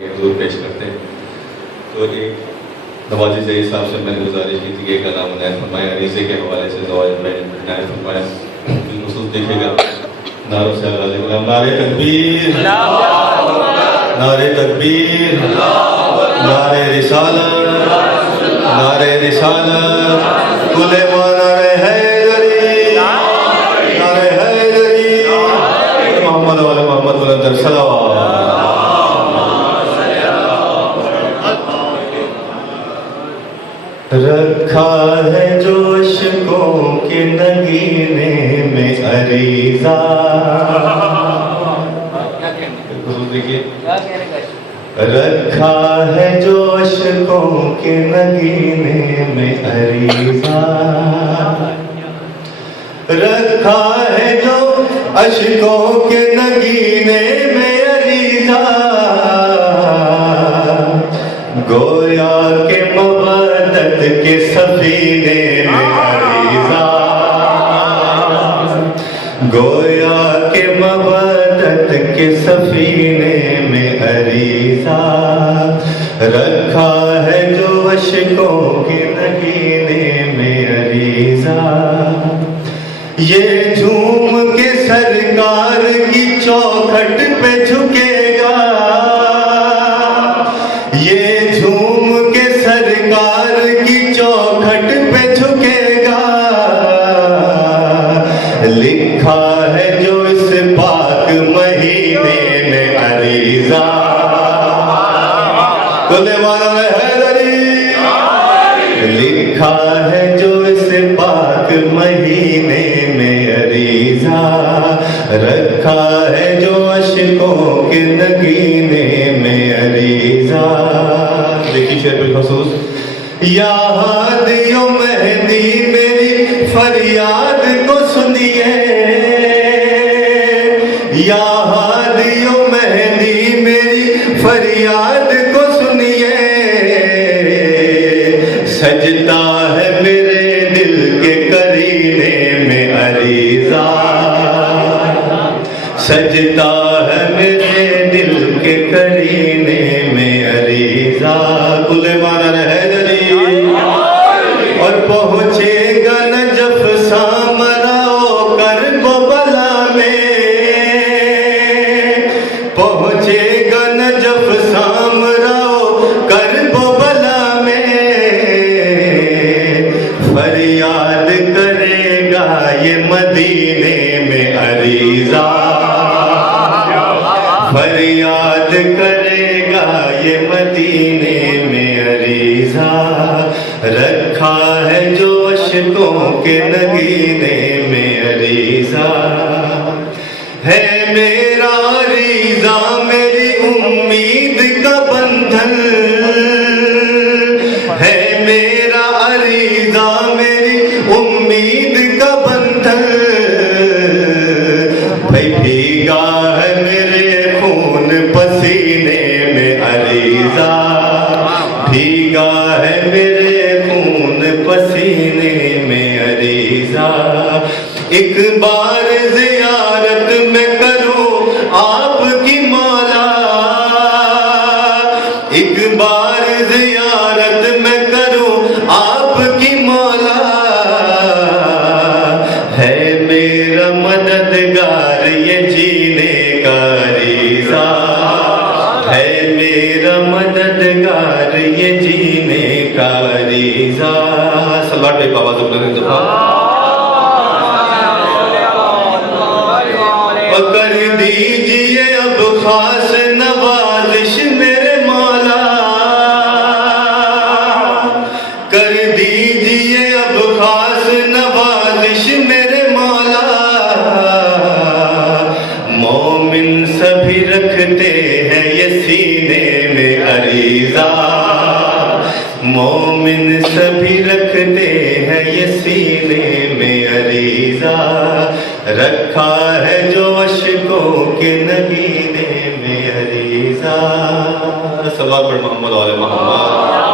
हजूर पेश करते हैं। तो एक नवाजी जई साहब से मैंने गुजारिश की थी कि कलाम नायत फरमाया, अरीसे के हवाले से नवाज भाई ने नायत फरमाया, बिलखुसूस देखिएगा। नारों से आगाज़ गुलाम, नारे तकबीर, नारे तकबीर, नारे रिसालत, नारे रिसालत, कुले नारे हैदरी, नारे हैदरी, मोहम्मद वाले मोहम्मद बुलंद सलावत। रखा है जोशकों के नगीने में अरीज़ा, देखिए, रखा है जोशकों के नगीने में अरीज़ा, रखा है जो अशकों के नगीने में अरीज़ा, गोया के मवद्दत के सफीने में अरीज़ा, गोया के मवद्दत के सफीने में अरीज़ा, रखा है जो अशकों के नगीने में अरीज़ा। ये झूम के सरकार की चौखट पे झुकेगा, ये झूम के सरकार की चौखट पे झुकेगा, लिखा है जो इस पाक महीने में अरीज़ा, कुले वाला में हैदरी, लिखा है जो इस पाक महीने में अरीज़ा, रखा है जो अशकों के नगीने में अरीज़ा। देखिए शेर बिलखसूस, या हादियो मेहंदी मेरी फरियाद को सुनिए, या हादियो मेहंदी मेरी फरियाद को सुनिए, सजता है मेरे दिल के करीने में अरीज़ा, सजता है मेरे दिल के करीने में अरीज़ा, कुले माना हैदरी, और पहुँचेगा नजफ सामराओ करबो बला में, पहुँचेगा नजफ सामराओ करबो बला में, फरियाद करेगा ये मदीने में अरीज़ा, फरियाद करेगा ये मदीने में अरीज़ा, रखा है जो अशकों के नगीने में अरीज़ा, है मेरा अरीज़ा मेरी उम्मीद का बंधन, है मेरा अरीज़ा मेरी उम्मीद का बंधन, भाई भीगा है मेरे खून पसीने में अरीज़ा, भीगा है मेरे खून पसीने में अरीज़ा, एक बार ज़ियारत में करूं आपकी मौला, एक बार ज़ियारत में करूं आपकी मौला, है मेरा मददगार ये जीने का अरीज़ा, है मेरा मददगार ये जीने का अरीज़ा। सल्लल्लाहु अलैहि वसल्लम। कर दीजिए अब खास नवाजिश मेरे मौला, कर दीजिए अब खास नवाजिश मेरे मौला, मोमिन सभी रखते हैं ये सीने में अरीज़ा, मोमिन सभी रखते हैं ये सीने में अरीज़ा, रखा है जो अशकों के नगीने में अरीज़ा। सल्लल्लाहु अलैहि मोहम्मद वाले मोहम्मद।